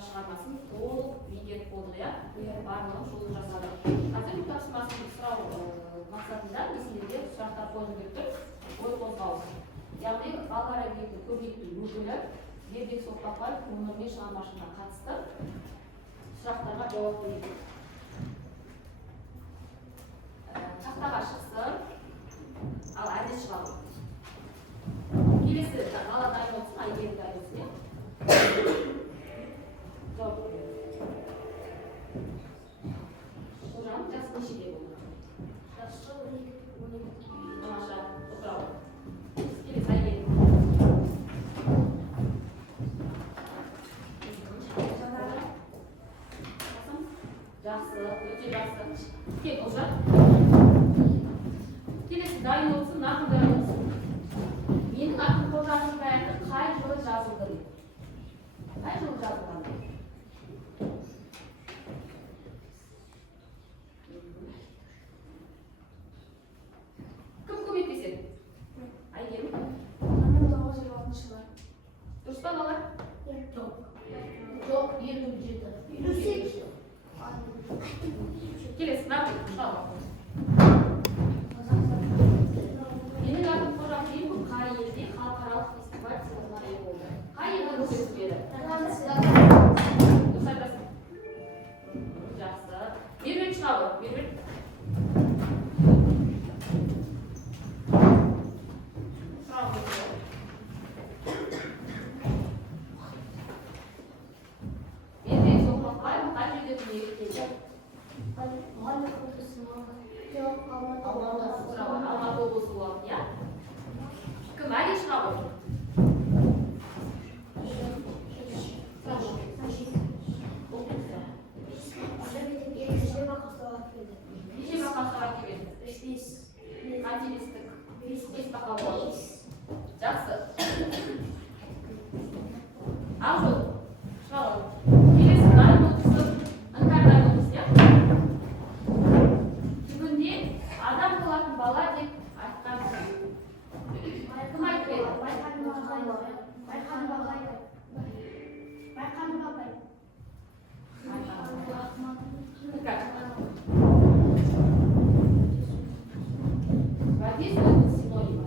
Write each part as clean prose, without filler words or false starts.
қожа шығармасын толық меңгеріп болды, иә? Барлығын шолу жасады. Қазір бұл тапсырмасын сұрау мақсатында сіздерге сұрақтар қойылып кетті. Ой қозғау. Яғни балалар әдебиеті көбейту өкілі Бердібек Соқпақбаев өмірмен шығармашылығына қатысты сұрақтарға жауап береді. Тақтаға шықсын, ал әдет шығады. Келесі бала дайын болсын, Айгерім дайын болсын, иә? Жауап береді. Қожаның жасы нешеде болды? Жасы 12. Тамаша, отырау. Келесі Айгерім. Жақсы, өте жақсы. Кел, Ұлжан. Келесі дайын болсын, ақын дайын болсын. Менің ақын қожаның баяты қай жылы жазылды? Қай жылы жазылған? Кім көмектеседі? Айгерім? 1926 жылы. Дұрыс па балалар? Жоқ. Жоқ, 27. Келесі, Мәртөк, шыға. Менің ақын қожам деймін, қай елде халықаралық фестиваль сыйлығына ие болды? Қай елде көрсетіледі? Дұрыс айтасың. Жақсы. Меруерт шыға ғой, Меруерт. Сұрағым өтеді. Бердібек Соқпақбаев қай жерде дүниеге келді? Алматы облысы болады, иә? Кім әлі шыға ғой? Неше бақасыға келеді? Қателестік. 5 бақа болады. Жақсы. Ал жол. Шыға ғой. Келесі дайын отырсын. Іңкәр дайын отырсын, иә? Түбінде адам болатын бала деп айтқан кім? Кім айтып еді? Іңкәр. Воздействует синонимы.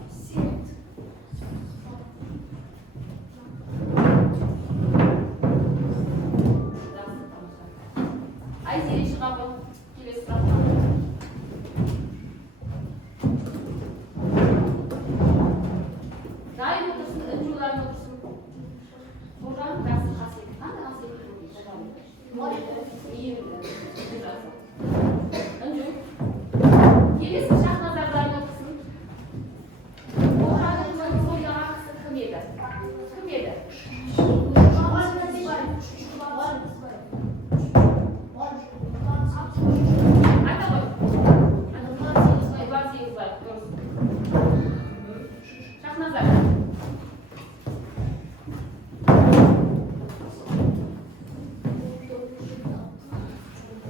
Айзере шыға ғой. Келесі сұраққа. Дайын отырсын, үнжу дайын отырсын. Қожаның жақсы қасиеті. Қандай қасиеті қожаның? Үнжу. Келесі Шахназар дайын отырсын. Қожаның сойдаған кісі кім еді? Кім еді? Айта ғой. Иван Сегізбаев, дұрыс. Шахназар.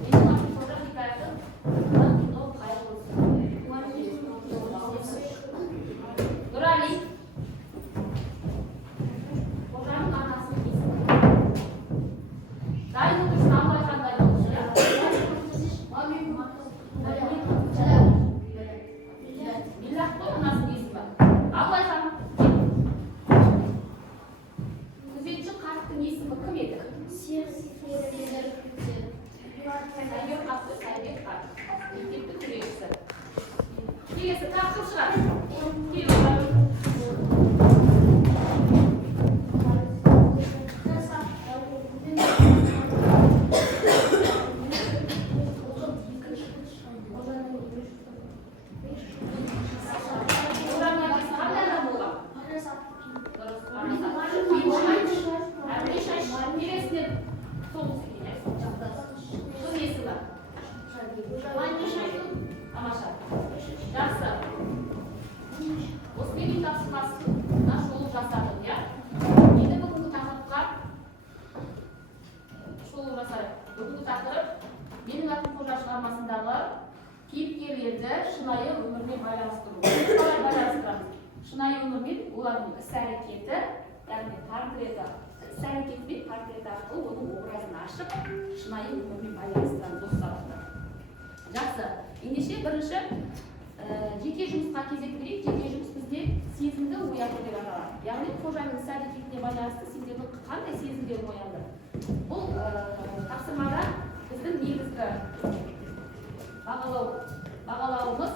Менің ақын қожа хикаяты кино қайыр болсын. Нұрали. Қожаның анасының есімі. Дайын отырсын, Абылайхан дайын отырсын, иә? Милләт қой анасының есімі. Абылайхан. Күзетші қарттың есімі кім еді? Сайбек қарт, Сайбек қарт. Мектептің күресшісі. Келесі тағы кім шығады? Кел, Олжан. Олжанның әкесі қандай адам болған? Дұрыс, келесінен соғыс екен, соның есімі? Тамаша. Жақсы. Осымен мен тапсырмасына шолу жасадым, иә? Енді бүгінгі тақырыпқа шолу жасайық. Бүгінгі тақырып менің ақын қожа шығармасындағы кейіпкерлерді шынайы өмірмен байланыстыру. Қалай байланыстырамыз? Шынайы өмірмен олардың іс-әрекеті яғни портреті іс-әрекетпен портрет арқылы оның образын ашып шынайы өмірмен байланыстырамыз осы сабақта. Жақсы. Ендеше бірінші жеке жұмысқа кезек берейік. Жеке жұмыс бізде сезімді ояту деп аталады. Яғни қожаның іс-әрекетіне байланысты сендердің қандай сезімдерің оянды? Бұл тапсырмада біздің негізгі бағалауымыз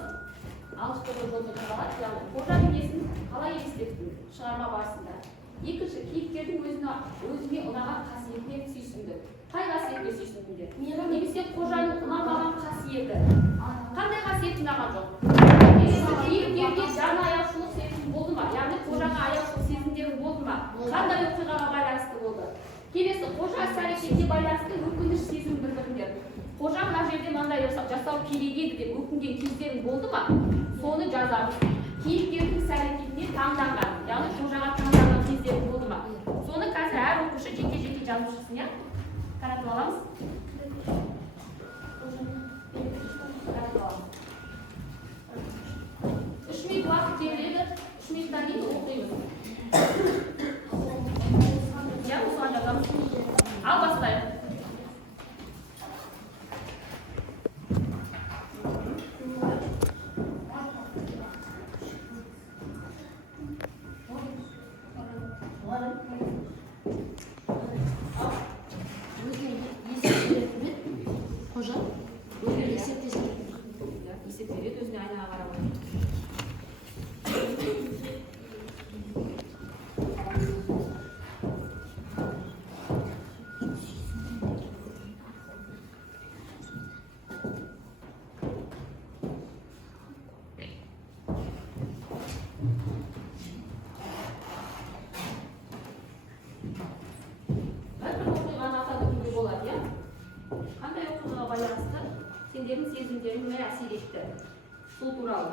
алыштыру жолымен жасалады. Яғни қожа бейнесін қалай елестеттің шығарма барысында. Екінші, кейіпкердің өзіне ұнаған қасиетіне сүйсінді. Қай қасиетіне сүйсіндіңдер? Немесе қожаның ұнамаған қасиеті. Қандай қасиет ұнаған жоқ? Кейіпкерге жаны аяушылық сезімі болды ма? Яғни қожаға аяушылық сезімдері болды ма? Қандай оқиғаға байланысты болды? Келесі, қожа іс-әрекетіне байланысты өкініш сезімі бір-біріндер. Қожа мына жерде мынандай жасау керек еді деп өкінген кездерің болды ма? Соны жазамыз. Кейіпкердің іс-әрекетіне таңданған, яғни қожаға таңданған кездерің болды ма? Соны қазір әр оқушы жеке-жеке жазып шықсын, иә? Таратып аламыз. Таратып аламыз. 3 минут уақыт беріледі. 3 минуттан кейін оқимыз. Иә, осыған жазамыз. Ал бастайық. Есеп береді, өзіне айнаға қарап отыр. Сендердің сезімдеріңе әсер етті. Сол туралы.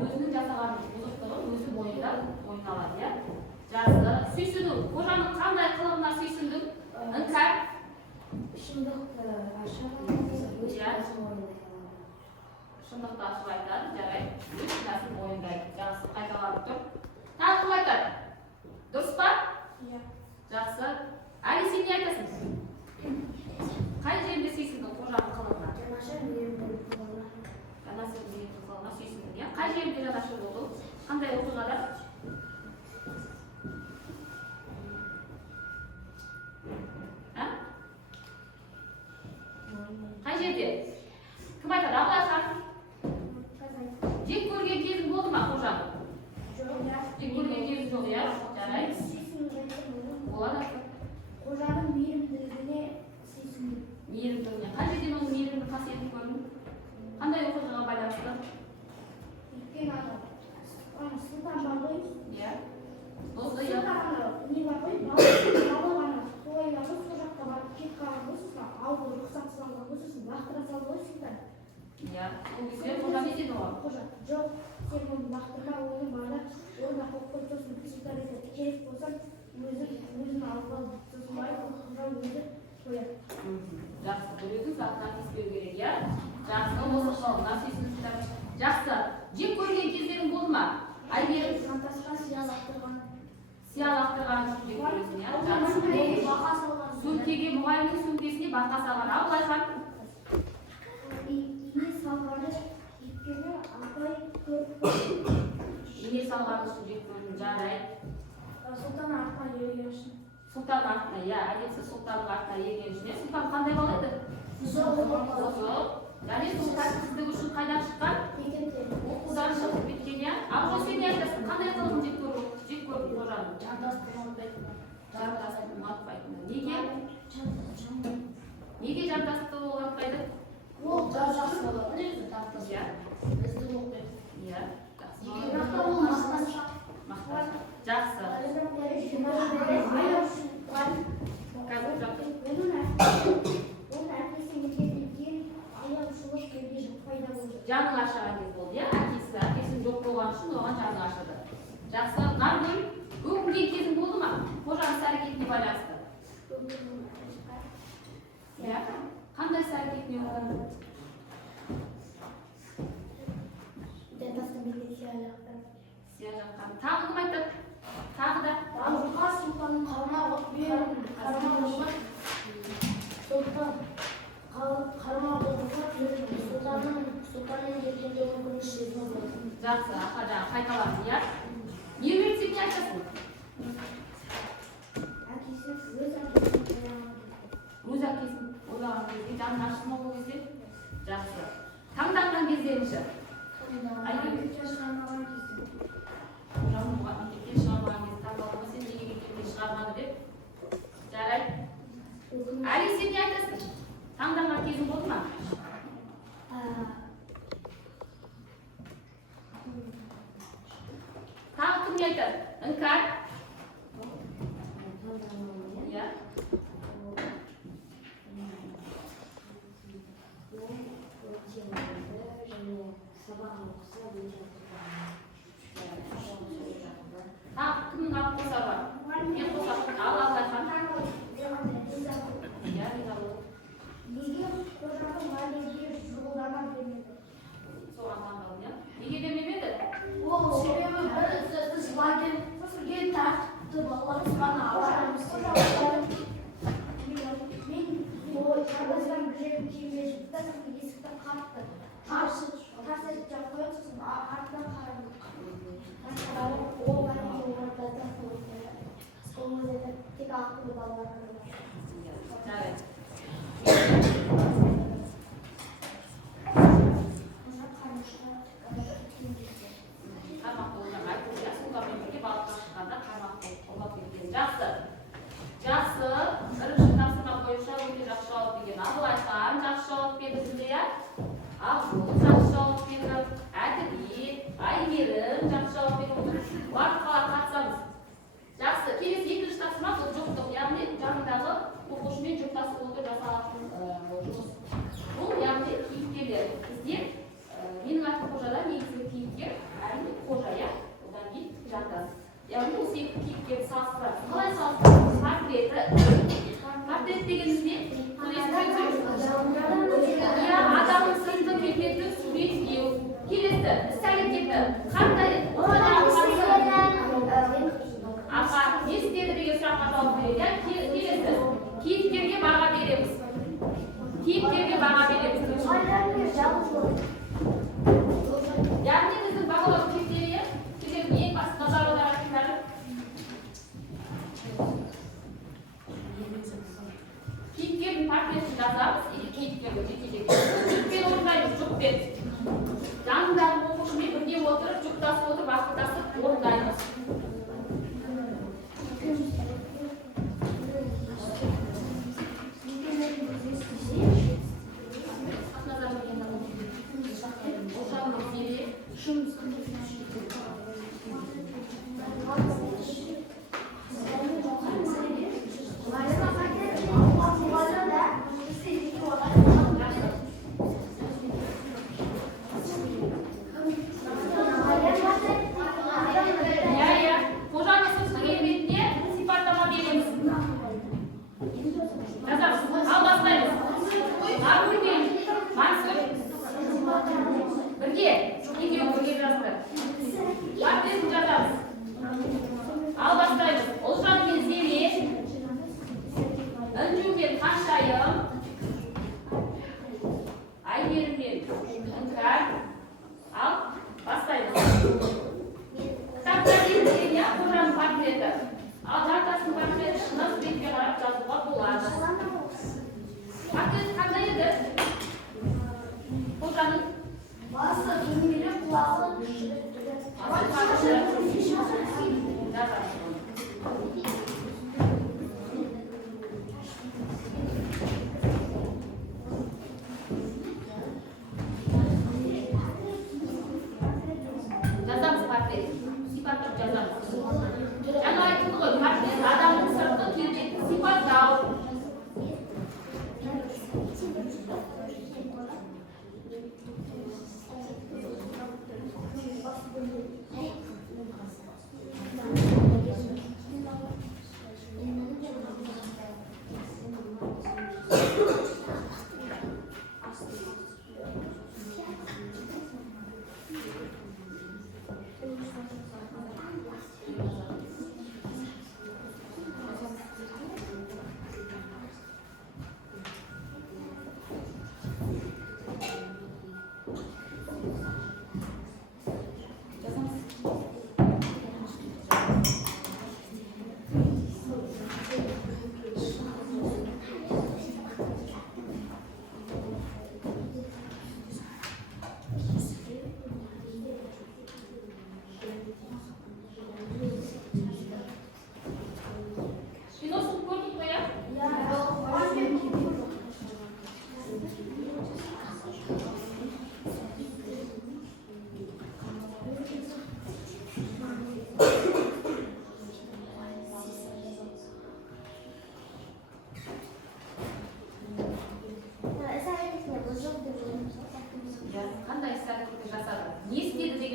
Өзінің жасаған бұзықтығын өзі бойында ойналады, иә? Жақсы. Сүйсіндің. Қожаның қандай қылығына сүйсіндің? Іңкәр? Шындықты ашып Шындықты ашып айтады, жарайды. Өз кінәсін мойындайды. Жақсы, қайталанып тұр. Тағы кім айтады? Дұрыс па? Иә. Жақсы. Әли, сен не айтасың? Қай жерінде сүйсіндің қожаның қылығына? жанашыр мейірімді қылығына. Жанашыр мейірімді қылығына сүйсіндің, иә? Қай жерінде жанашыр болды? Қандай оқиғада? Бұл кезде қожа не деді оған? Қожа, жоқ, сен оны лақтырма, оны бара, оны қоқып қой, сосын пистолетті керек болсаң, өзін алып ал, сосын барып, қожа өзі қояды. Жақсы, біреудің затынан тиіспеу керек, иә? Жақсы, осы шалым, нәрсесін ұстап. Жақсы, жек көрген кездерің болды ма? Айгерім Жантасқа сиял лақтырған. сиял лақтырған үшін жек көресің, иә? Жақсы. Бақа салған. Сөмкеге, мұғалімнің сөмкесіне бақа салған. Абылай хан? Ине салғаны өйткені апай көп. Ине салған үшін жек көрдім, жарайды. Сұлтан артына ерген үшін. Сұлтан артына, иә, әдетсіз сұлтанның артына ерген үшін. Сұлтан қандай бала еді? Жоқ. Және сол тәртіпсіздік үшін қайдан шыққан? Оқудан шығып кеткен, иә? Абылай сен не айтасың? Қандай қылығын жек көрдің қожаның? Жантастығын ұнатпайтын. Жантастығын ұнатпайтын. Неге? Неге жантастықты ұнатпайды? Ол жақсы болады. Өзі тартып. Иә. Бізді оқиды. Иә. Бірақ ол мақтаншақ. Мақтаншақ. Жақсы. Қазір жақсы. Оның әкесі мектептен аяушылық келген пайда болды. Жаның ашыған кез болды, иә? Әкесінің жоқ болған үшін оған жаның ашыды. Жақсы. Наргүл, өкінген кезің болды ма? Қожаның іс-әрекетіне байланысты. Иә? Қандай іс-әрекетіне өкінді? Жантастың бетіне сиял жақтырды. Сиял жаққан. Тағы кім айтты? Тағы да? Абылға сұлтанның қарына от беріп, қарына болған. Қарма болуға сұлтанның ертеңде өкініш сезімі болды. Жақсы, ақа жаңа қайталады, иә? Не өйтсек не айтасың? Әкесі өз әкесін ойлаған. Өз әкесін ойлаған кезде жаның ашты ма ол кезде? Жақсы. Таңданған кездеріңші? Мектептен шығармаған кезде. Қожаның бұған мектептен шығармаған кезде таңдалды ма сен неге мектептен шығармады деп? Жарайды. Әли сен не айтасың? Таңданған кезің болды ма? Тағы кім не айтады? Іңкәр? Иә? Тағы кімнің атын қосар бар? Мен қосамын. Ал Абылайхан. Иә, риза болдым. Неге қожаның мәлімге жолдама бермеді? Соған таңдалдым, иә? Неге бермеді? Ол себебі біз лагерь тәртіпті балаларымыз ғана аларымыз. Мен жағдайдан бір жерін киімге жіпті, есікті қатты. Тарс етіп жап қойып, сосын артынан қарадым. Ол мәлімге орындайдан қойып, тек ақылы балалар. Жарайды. Қармақты ойлап айтып, судармен бірге балыққа шыққанда қармақты ұрлап кеткен. Жақсы. Жақсы. Бірінші тапсырма бойынша өте жақсы жауап берген. Абылайхан жақсы жауап берді бізде, иә? Ақжол жақсы жауап берді. Әділет, Айгерім жақсы жауап берді. Барлық бала қатысамыз. Жақсы. Келесі екінші тапсырма бұл жұптық, яғни жанындағы оқушымен жұптасып отырып жасалатын жұмыс. Бұл яғни кейіпкерлер. Біздер менің атым қожада негізгі кейіпкер әрине қожа, иә? Одан кейін жантас. Яғни осы екі кейіпкерді салыстырады. Қалай салыстырады? Портрет дегеніміз не? Адамның сыртқы келбетін суреттеу. Келесі іс-әрекеті қандай? Аға, не істеді деген сұраққа жауап береді. Келесі кейіпкерге баға береміз. Кейіпкерге баға береміз. Яғни біздің бағалау критерийі себебі ең басты назар аударатындары кейіпкердің портретін жазамыз, кейіпкерді жеке-жеке жүкпен орындаймыз, жүкпен. Жанындағы оқушымен бірге отырып, жүктасып отырып, ақылдасып орындаймыз.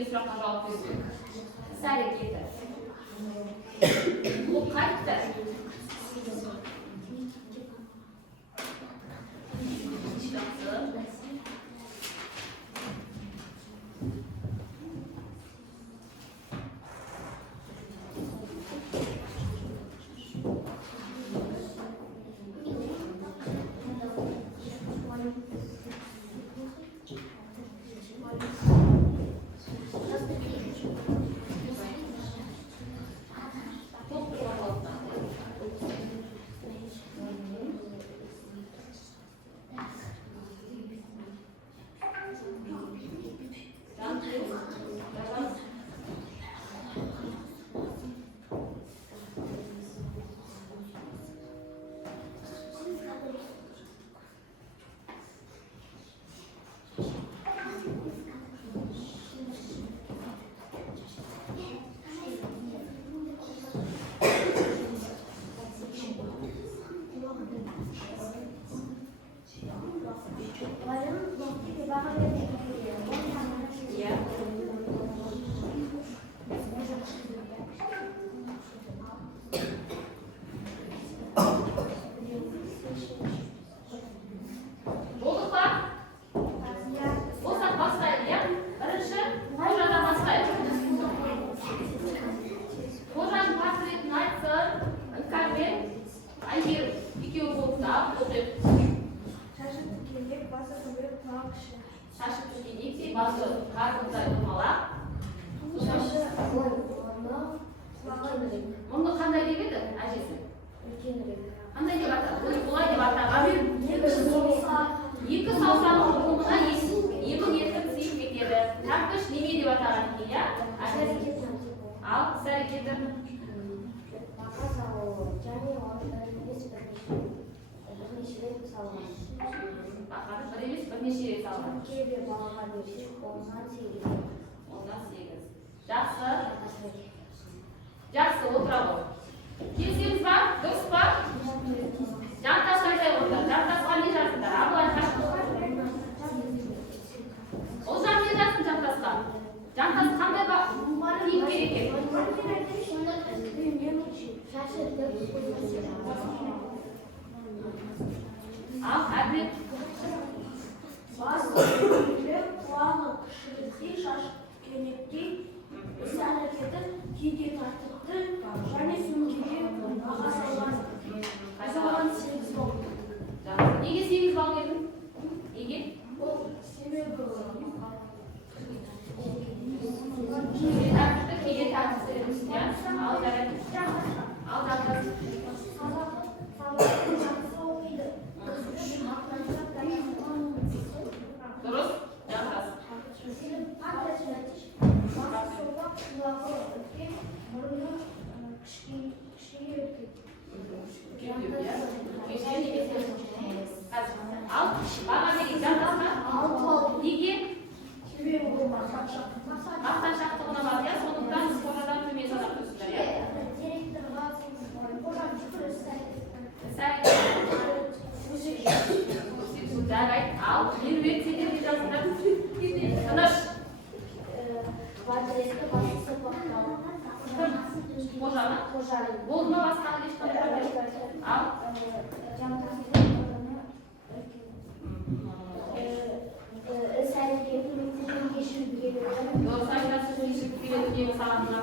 süraqqa javob berdik. Is-harakati. Bu qaytdi. Мұны қандай деп еді әжесі? Қандай деп атады? Бұлай деп атаған. Екі саусағының ұғымына емін еркін сыйып кетеді. Тапқыш неме деп атаған екен, иә? Ал іс-әрекеті? Бақаны бір емес бірнеше рет салған. Ondan 8. Жақсы. Жақсы, отыра ғой. Келісеміз ба? Дұрыс па? Жантас қайдай орында? Жантасқа не жазыңдар? Абылай қашты. Олжан не жазсын жантасқа? Жантас қандай киім керек екен? Ал, әділет. Құлағы кішіректей, шашы кенеттей, іс-әрекеті кейде тартыпты, және сөмкеге аға салған 8 балл. Неге 8 балл бердің? Неге? Ол себебі кейде тартыпты дедіңіз, иә? Ал жарайды. Ал жантас. Дұрыс, жантас. Ал, баға деген жантасқа? Неге? Мақтаншақтығына бар, иә? Сондықтан қожадан төмен санап тұрсыңдар, иә? Жарайды. Ал, меруерт сендер не жазыңдар? Тыныш. Қожаны? Болды ма басқаны ешқандай? Ал? Дұрыс айтасыз, кешігіп келеді деп сағатына.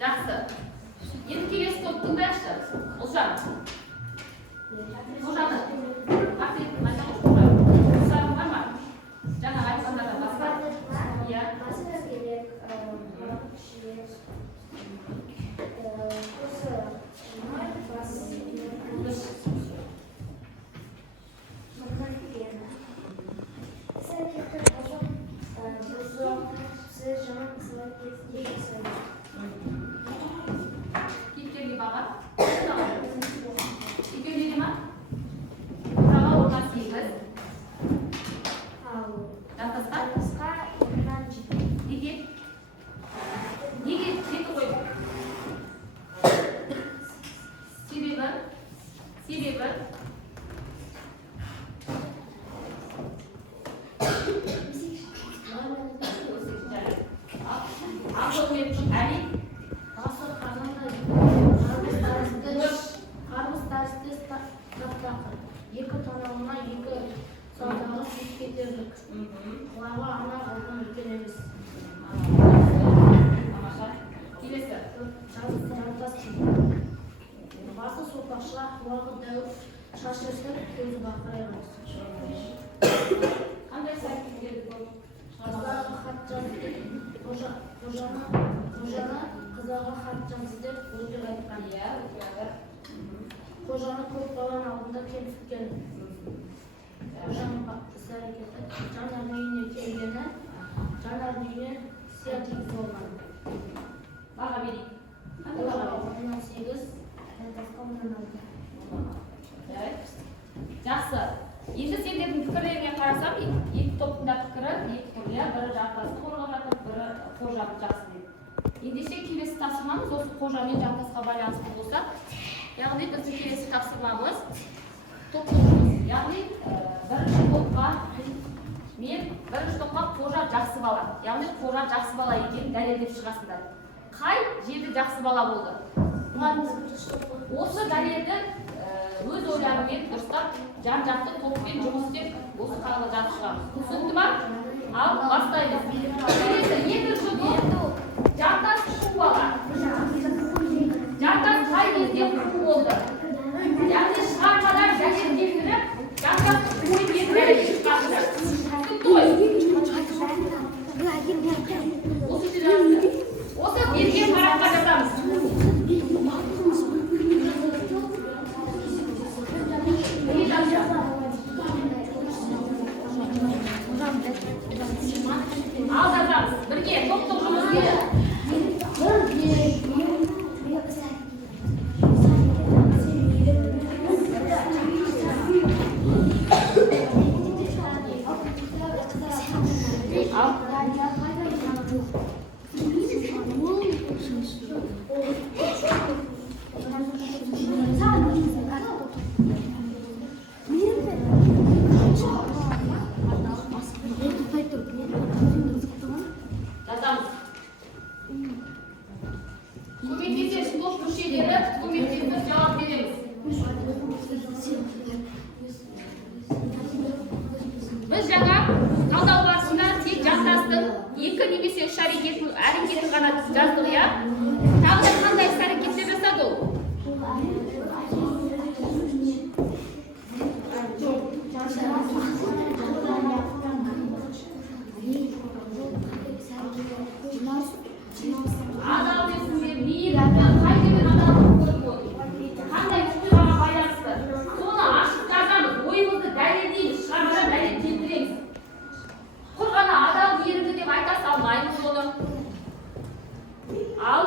Жақсы. Енді келесі топ тыңдайықшы. Ұлжан. Ұлжаны. Қасиетін айтамыз ғой. Сұрағың бар ма? Жаңа айтқандардан басқа. Иә. Кейіпкерге баға. Кейіпкерге ма? Құрамы орна 8. Жантасқа? Неге? Неге жеті қойдық? басы сопақша, құлағы дәуір, шашы өсіп, көзі бақырай Қандай сайт келді бұл? Қызаға хат жазды деп, қожаны қызаға хат жазды деп өтірік айтқан. Иә, өтірік. Қожаны көп баланың алдында кемсіткен. Қожаның іс-әрекеті жанар үйіне келгені, жанар үйіне сия тигізіп болған. Баға берейік. Қандай баға берейік? 18, Жақсы. Енді сендердің пікірлеріңе қарасам, екі топтың да пікірі екі түрлі. Бірі жартасын қорғап жатыр, бірі қожаны жақсы дейді. Ендеше келесі тапсырмамыз осы қожа мен жартасқа байланысты болса, яғни біздің келесі тапсырмамыз топтық. Яғни бірінші топқа қожа жақсы бала. Яғни қожа жақсы бала екенін дәлелдеп шығасыңдар. Қай жерде жақсы бала болды? Осы дәлелді өз ойларымен дұрыстап, жан-жақты топпен жұмыс істеп, осы қалға жарып шығамыз. Түсінді ма? Ал бастаймыз. Келесі екінші топ жартас шу бала. Жартас қай кезде шу болды? Яғни шығармадар дәлелдендіріп, жартас ой беріп дәлелдеп шығармадар. Осы берген параққа жазамыз. Ал жазамыз. Бірге топтық жұмыс келеді. Біз жаңа талдау барысында тек жартастың екі немесе үш әрекетін ғана жаздық, иә? Тағы да қандай іс-әрекеттер жасады ол? Адал десіңдер, мейір, қай демен адалдық көріп отыр? Қандай оқиғаға байланысты? Соны ашып жазамыз, ойымызды дәлелдейміз, шығармадан дәлелдендіреміз. Құр ғана адал мейірімді деп айта салмаймыз оны. Ал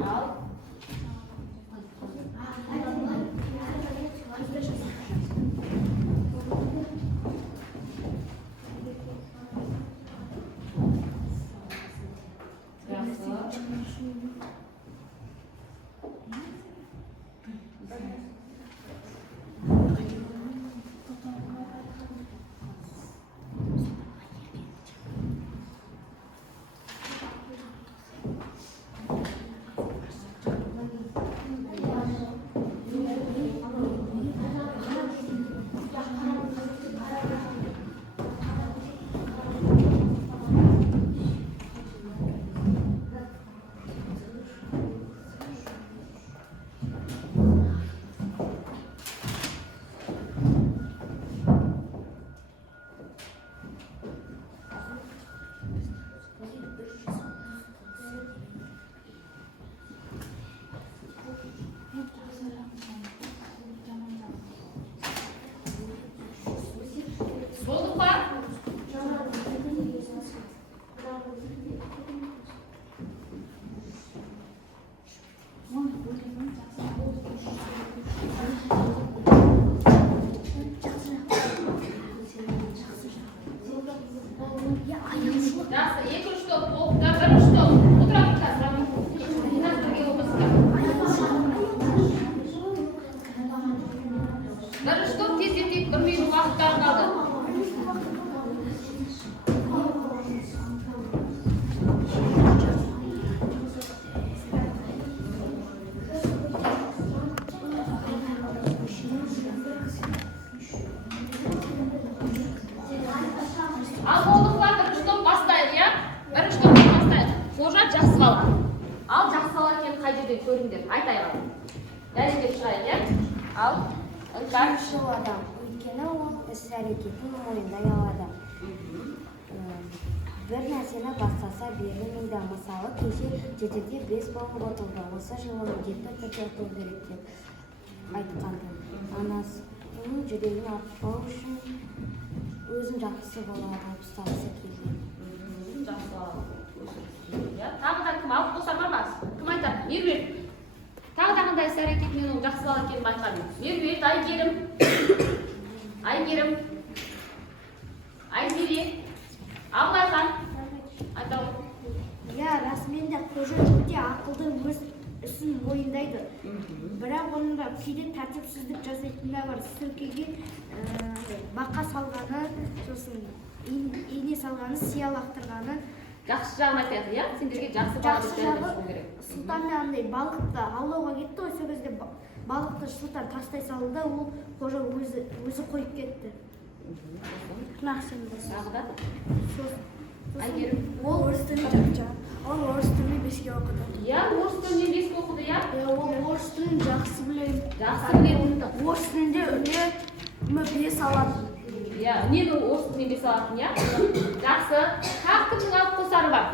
Al. Bulduk mu? Жақсы, 2-3 топ оқта, 1-3 топ. Отыра тұрсыздар. Бірге отырсыздар. 1-3 топ тездетейік, 1 минут уақыттарын алды. Ал болдықлар 1-3 топ бастайды, иә? 1-3 топ бастайды. Қожа жақсы бала. Ал жақсы бала екенін қай жерден көріңдер? Айтайық ал. Дәлелдеп шығайық, иә? Ал, іңкәр. Шыл адам. Өйткені ол іс-әрекетін мойындай алады. Бір нәрсені бастаса берілмейді. Мысалы, кеше 7-де 5 болып отырды. Осы жылы міндетті түрде оқу керек деп айтқанды. Анасының жүрегін артпау үшін өзін жақсы бала болып ұстағысы келген. Жақсы бала. Тағы да кім алып болса бармас? Кім айтады? Меруерт. Тағы да қандай іс-әрекет мен оның жақсы бала екенін байқадым. Меруерт, Айгерім, Айзере, Абылайхан. Айта ғой. Иә, расымен де қожа өте ақылды, өз ісін мойындайды. Бірақ оның да кейде тәртіпсіздік жасайтын да бар. Сіркеге бақа салғаны, сосын ине салғаны, сия лақтырғаны. Жақсы жағын айтайық, иә? Сендерге жақсы бала Жақсы жағы Сұлтан андай балықты аулауға кетті ғой, сол кезде балықты Сұлтан тастай салды да, ол қожа өзі қойып кетті. Тағы да? Айгерім. Ол орыс тілінде 5-ке оқыды. Иә, орыс тілінен 5-ке оқыды, иә? Ол орыс тілін жақсы біледі. Жақсы біледі. Орыс тілінде үнемі 5 алады. Иә, үнемі орыс тілінен 5 алатын, иә? Жақсы. Тағы кімнің алып қосары бар?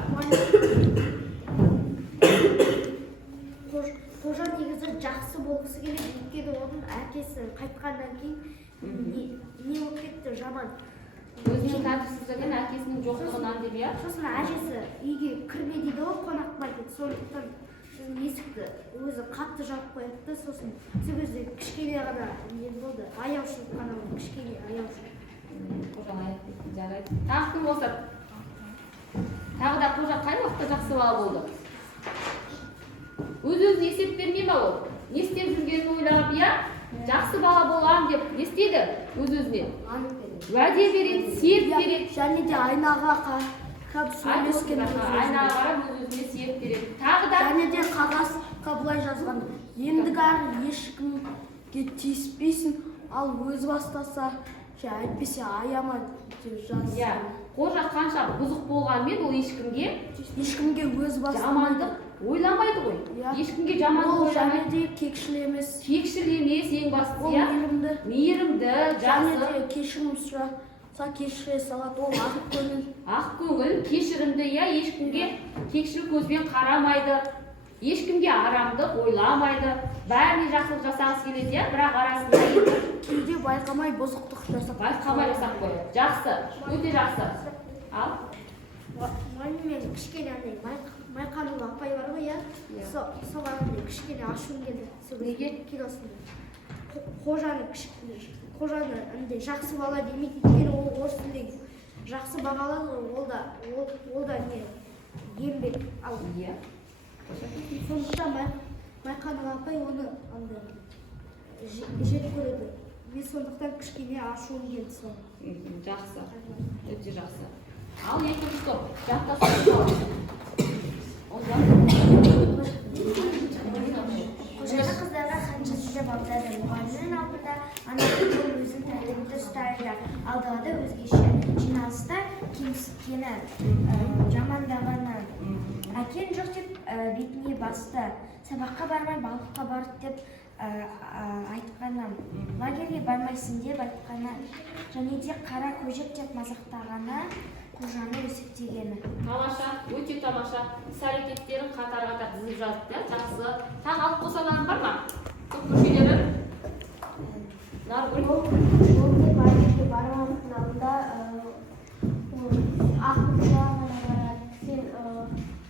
Қожа негізі жақсы болғысы келеді, өйткені оның әкесі қайтқаннан кейін не болып кетті, жаман. Өзінің тәртіпсіздігін әкесінің жоқтығынан деп, иә? Сосын әжесі үйге кірме дейді ғой, қонақтар дейді. Сондықтан есікті өзі қатты жауып қояды. Сосын сол кезде кішкене ғана не болды, аяушылық қана болды, кішкене аяушылық. Қожаның аяқ дейтін жарайды. Тағы кім болса? Тағы да қожа қай уақытта жақсы бала болды? Өз-өзіне есеп бермей ма ол? Не істеп жүргенін ойлап, иә? Жақсы бала болам деп не істейді өз-өзіне? Уәде береді, серт береді. Және де айнаға қарап сөйлескен. Айнаға қарап өз-өзіне серт береді. Тағы да және де қағазға былай жазған. Ендігі ешкімге тиіспейсің, ал өз бастаса, әйтпесе аяма деп жазған. Қожа қанша бұзық болғанмен ол ешкімге өз бастамайды. жамандық ойламайды ғой. Ешкімге жамандық ойламайды. Және ойламайды. де кекшіл емес. Кекшіл емес, ең бастысы, Ол иә? мейірімді, жақсы. және де кешірім сұраса кешіре салады. Ол ақ көңіл. Ақ көңіл, кешірімді, иә? Ешкімге кекшіл көзбен қарамайды. Ешкімге арамдық ойламайды. Бәріне жақсылық жасағысы келеді, иә? Бірақ арасында кейде байқамай бұзықтық жасап. байқамай жасап қояды. Жақсы, өте жақсы. Ал? Мен кішкене иә соған кішкене ашуым келді. Неге? Киносында қожаны андай жақсы бала демейді, өйткені ол орыс тілінде жақсы бағалады ғой, ол да не еңбек ал Иә. сондықтан Майқанова апай оны андай жек көреді. Мен сондықтан кішкене ашуым келді соны. Жақсы. Өте жақсы. Ал екінші топ. Жақтас Қожаны қыздарға хатшы жазып алдады. Мұғалімнің алдында ана қыз өзін тәртіпті ұстайды. Алдағада өзгеше жиналыста кемсіткені, жамандағаны. Әкең жоқ деп бетіне басты. Сабаққа бармай балыққа барды деп айтқаны. Лагерге бармайсың деп айтқаны. Және де қара көжек деп мазақтағаны. Қожаны өсектегені. Тамаша, өте тамаша. Іс-әрекеттерін қатар-қатар тізіп жазды. Жақсы. Таң алып қосаларың бар ма? Көп көшелері? Наргүл? Жолды лагерге барғандықтың алдында ақ қожағына барады. Сен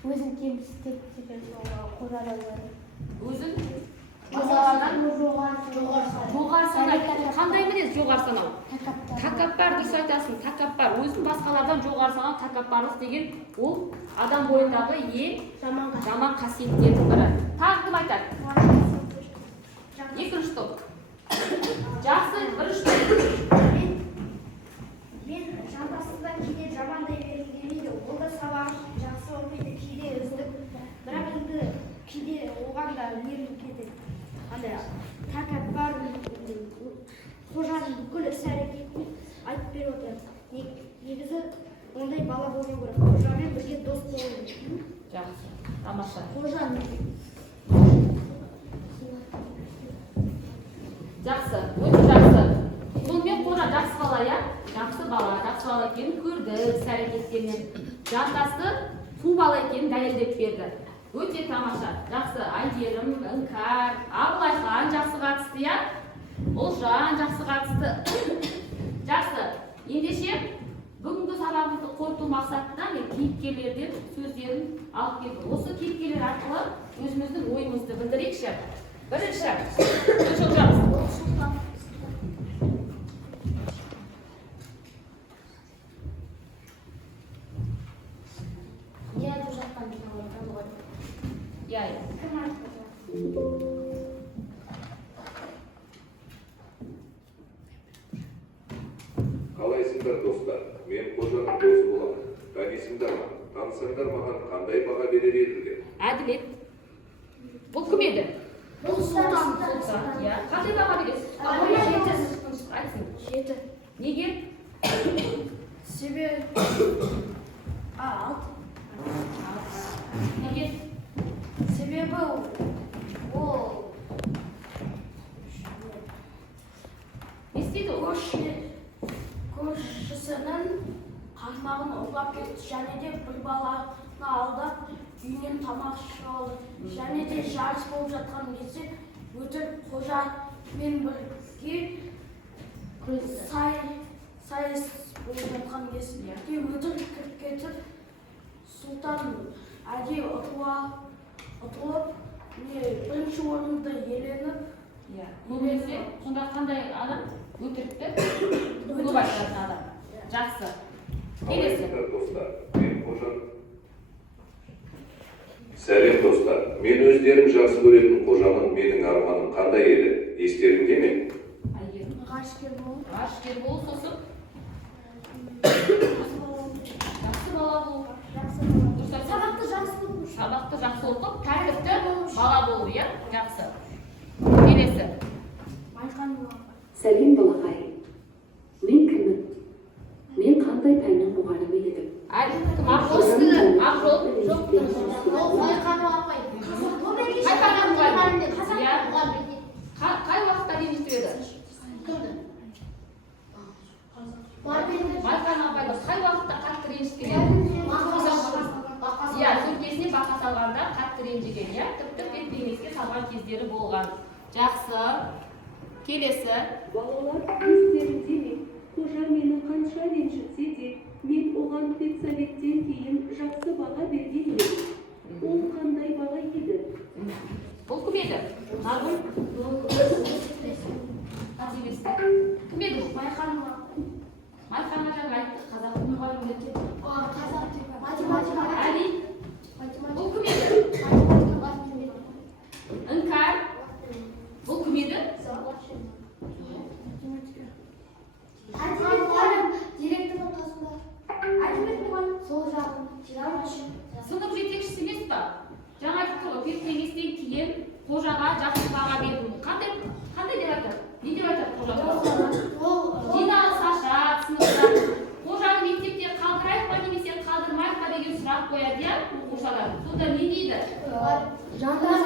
өзің кемсітек деген қожадан барады. Өзің? Жоғары санау. Қандай мінез жоғары санау? Тәкаппар дұрыс айтасың. Тәкаппар. Өзін басқалардан жоғары санау, тәкаппарлық деген ол адам бойындағы ең жаман қасиеттердің бірі. Тағы кім айтады? Екінші топ. Жақсы, бірінші топ. Мен жамбасында кейде жамандай бергім келмейді. Ол да сабағын жақсы оқиды, кейде үздік. Бірақ енді кейде оған да нервім кетеді. Тәкаппар қожаның бүкіл іс-әрекетін айтып беріп отыр. Негізі ондай бала болмау керек. Қожамен бірге дос болу керек. Жақсы, тамаша. Жақсы, өте жақсы. Сонымен қожа жақсы бала, иә? Жақсы бала екенін көрді іс-әрекеттерінен. Жантасы су бала екенін дәлелдеп берді. Өте тамаша. Жақсы, Айгерім, Іңкәр, Абылайхан жақсы қатысты, иә? Олжан жақсы қатысты. Жақсы. Ендеше бүгінгі сабағымызды қорыту мақсатында мен кейіпкерлерден сөздерін алып келдім. Осы кейіпкерлер арқылы өзіміздің ойымызды білдірейікші. Бірінші, Гүлжамыз. Не айтып жатқан ғой? Иә. Қалайсыңдар достар? Мен қожаның досы боламын. Танисыңдар ма? Танысаңдар маған қандай баға берер едіңдер? Әділет. Бұл кім еді? Бұл сұлтан. Иә. Қандай баға бересіз? Айтсын. 7. Неге? Себебі 6. Неге? Себебі ол не істейді ол? көршісінің қармағын ұрлап кетті, және де бір баланы алдап үйінен тамақ ішіп алды. Және де жарыс болып жатқан кезде өтірік қожамен бірге сайыс болып жатқан кезде өтірік кіріп кетіп, сұлтан әдейі ұтылып, бірінші орынды иеленіп, Көбінесе, сонда қандай адам? Өтірікті көп айтатын адам. Жақсы. Келесі. Қалайсыңдар достар? Мен қожам. Сәлем достар. Мен өздерің жақсы көретін қожамын, менің арманым қандай еді? Естеріңде ме? ғарышкер болу. Ғарышкер болу, сосын жақсы бала болу. Сабақты жақсы болу. Сабақты жақсы оқып, тәртіпті бала болу, иә? Жақсы. Келесі. Сәлем балақай. Мен кіммін? Мен қандай пәннің мұғалімі едім? Кім? Ақжол? Ақжол? Жоқ. Қай уақытта ренжітіп еді? Майқан апайды қай уақытта қатты ренжіткен еді? Иә, сөмкесіне бақа салғанда қатты ренжіген, иә? Тіпті бет-бейнеске салған кездері болған. Жақсы. Келесі. Балалар өздерінде ме? Қожа мені қанша ренжітсе де, мен оған педсоветтен кейін жақсы баға берген едім. Ол қандай баға еді? кеңестен кейін қожаға жақсы баға бердім. Қандай деп айтады? Не деп айтады қожа? Жиналыс ашады сыныпта. Қожаны мектепте қалдырайық па немесе қалдырмайық па деген сұрақ қояды, иә, оқушылар. Сонда не дейді? Жантас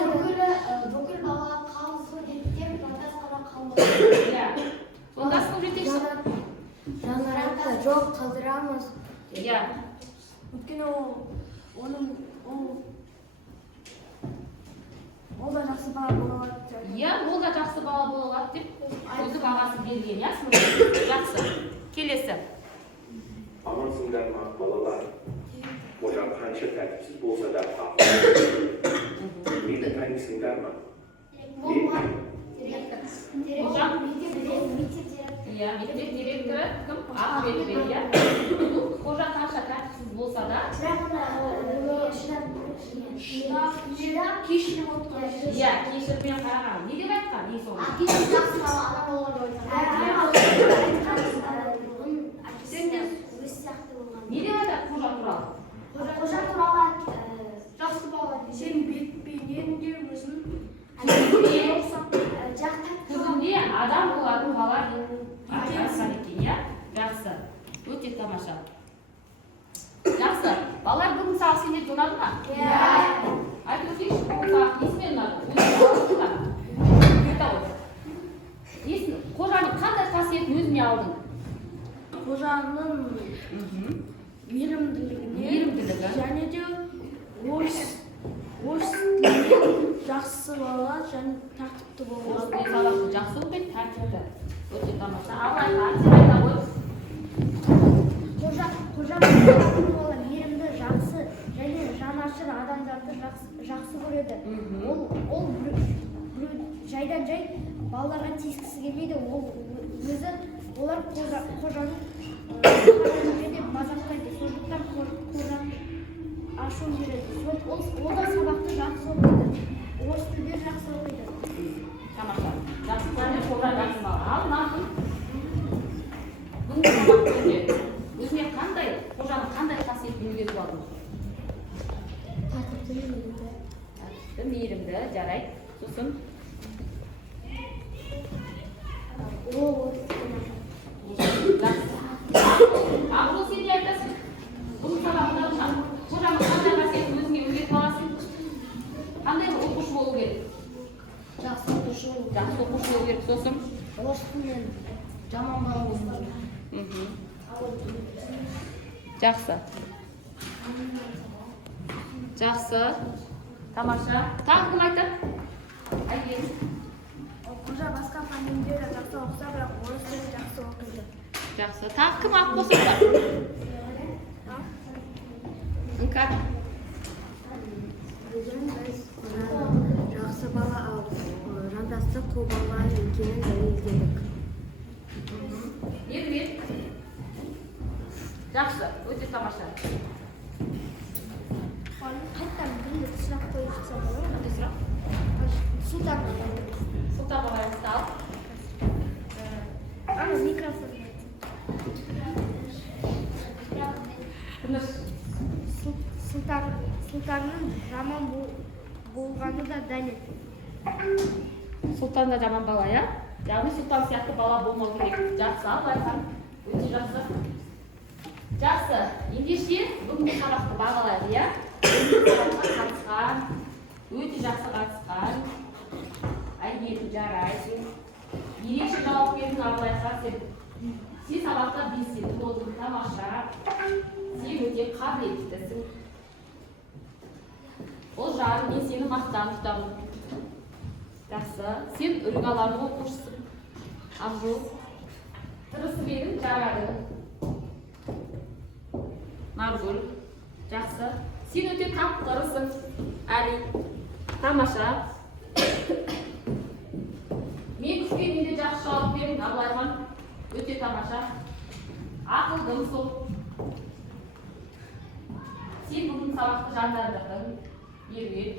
бүкіл бала қалсын дейді деп жантас қана қалмайды. Иә. Сонда сынып жетекші. Жанаратты жоқ қалдырамыз. Иә. Өйткені ол да жақсы бала бола алады. Иә, ол да жақсы бала бола алады деп өзі бағасын берген, иә, сынып. Жақсы. Келесі. Амансыңдар ма, балалар? Қожаң қанша тәртіпсіз болса да мені танисыңдар ма? Иә, мектеп директоры кім? Ахметов, иә. Қожа қанша тәртіпсіз болса да, кешіріп отқан. иә, кешірмей қараған. Не деп айтқан? Не соңында? Әкесі жақсы бала адам болады ғой. Не деп айтады қожа туралы? Қожа туралы жақсы бала. Сен бетпенен де өзін Күнде адам болатын бала айтқан екен, иә? Жақсы. Өте тамаша. Жақсы. Балалар бүгін сағ сендерге ұнады ма? Иә. Айтып өтейікші, бүгін сағ несімен ұнады? Қожаның қандай қасиетін өзіне алдың? Қожаның мейірімділігі және де орыс жақсы бала және тәртіпті Орыс болған. тілін сабақты жақсы оқиды, тәртіпті. Өте тамаша. Абайға сен айта ғой. Қожа бала мейірімді, жақсы және жанашыр адамдарды жақсы көреді. Ол жайдан жай балаларға тиіскісі келмейді. Олар қожаны жерде мазақтайды. Сондықтан қожа ашу береді. Ол да сабақты жақсы оқиды. Орыс тілдер жақсы оқиды. Тамаша. Жақсы қожа жақсы бала. Ал мақұл. Бүгінгі сабақты өзіне қандай, қожаның қандай қасиетін үйретіп алдың? Тәртіпті мейірімді. Мейірімді, жарайды. Сосын Абыл сен не айтасың? Бүгін сабағында қожаның қандай қасиетін өзіңе үйретіп аласың? Қандай оқушы болу керек? Жақсы оқушы болу. Жақсы оқушы болу керек. Сосын Орыс тілінен жаман бала болу. Жақсы. Жақсы. Тамаша. Тағы кім айтады? Айгерім. Қожа басқа пәндерді жақсы оқыса, бірақ орыс тілін жақсы оқиды. Жақсы. Тағы кім ақ болса да? Іңкәр. Бүгін біз жақсы бала ал жантасты қу бала екенін дәлелдедік. Ермек. Жақсы. Өте тамаша. Қайттан бір сұрақ қойып жатса болады ма? Қандай сұрақ? Сұлтан. Сұлтан байланысты ал. Микрофон. Тыныш. Сұлтанның жаман болғаны да дәлел. Сұлтан да жаман бала, иә? Яғни сұлтан сияқты бала болмау керек. Жақсы, ал байқан. Өте жақсы. Жақсы. Ендеше бүгінгі сабақты бағалайық, иә? Бүгінгі сабаққа қатысқан, өте жақсы қатысқан. Айгерім, жарайсың. Ерекше жауап бердің Абылайға. Сен сабақта белсенді болдың, тамаша. Сен өте қабілеттісің. Ол жарым, мен сені мақтан тұтамын. Жақсы. Сен үлгі алардың оқушысың. Ақжол. Тырысып едің, жарады. Наргүл. Жақсы. Сен өте тапқырысың. Әли. Тамаша. Мен күткенімде жақсы жауап бердің, Абылайхан. Өте тамаша. Ақылдың сол. Сен бүгін сабақты жандандырдың. Ермек.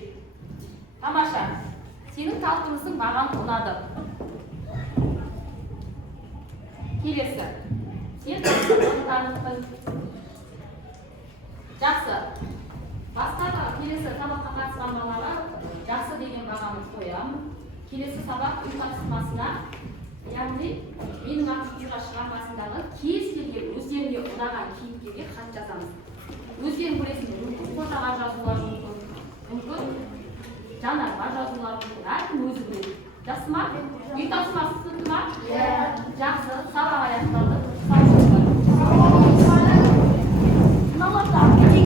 Тамаша. Сенің талпынысың маған ұнады. Келесі. Сен талпынысың таныттың. Жақсы. басқа да келесі сабаққа қатысқан балаға жақсы деген бағаны қоямын. Келесі сабақ үй тапсырмасына, яғни менің атышулар шығармасындағы кез келген өздеріне ұнаған кейіпкерге хат жазамыз. Өздерің көресіңдер, мүмкін қожаға жазулар мүмкін жанарға жазулар мүмкін, әркім өзі біледі. Жақсы ма? Үй тапсырмасы түсінді ма? Жақсы, сабақ аяқталды.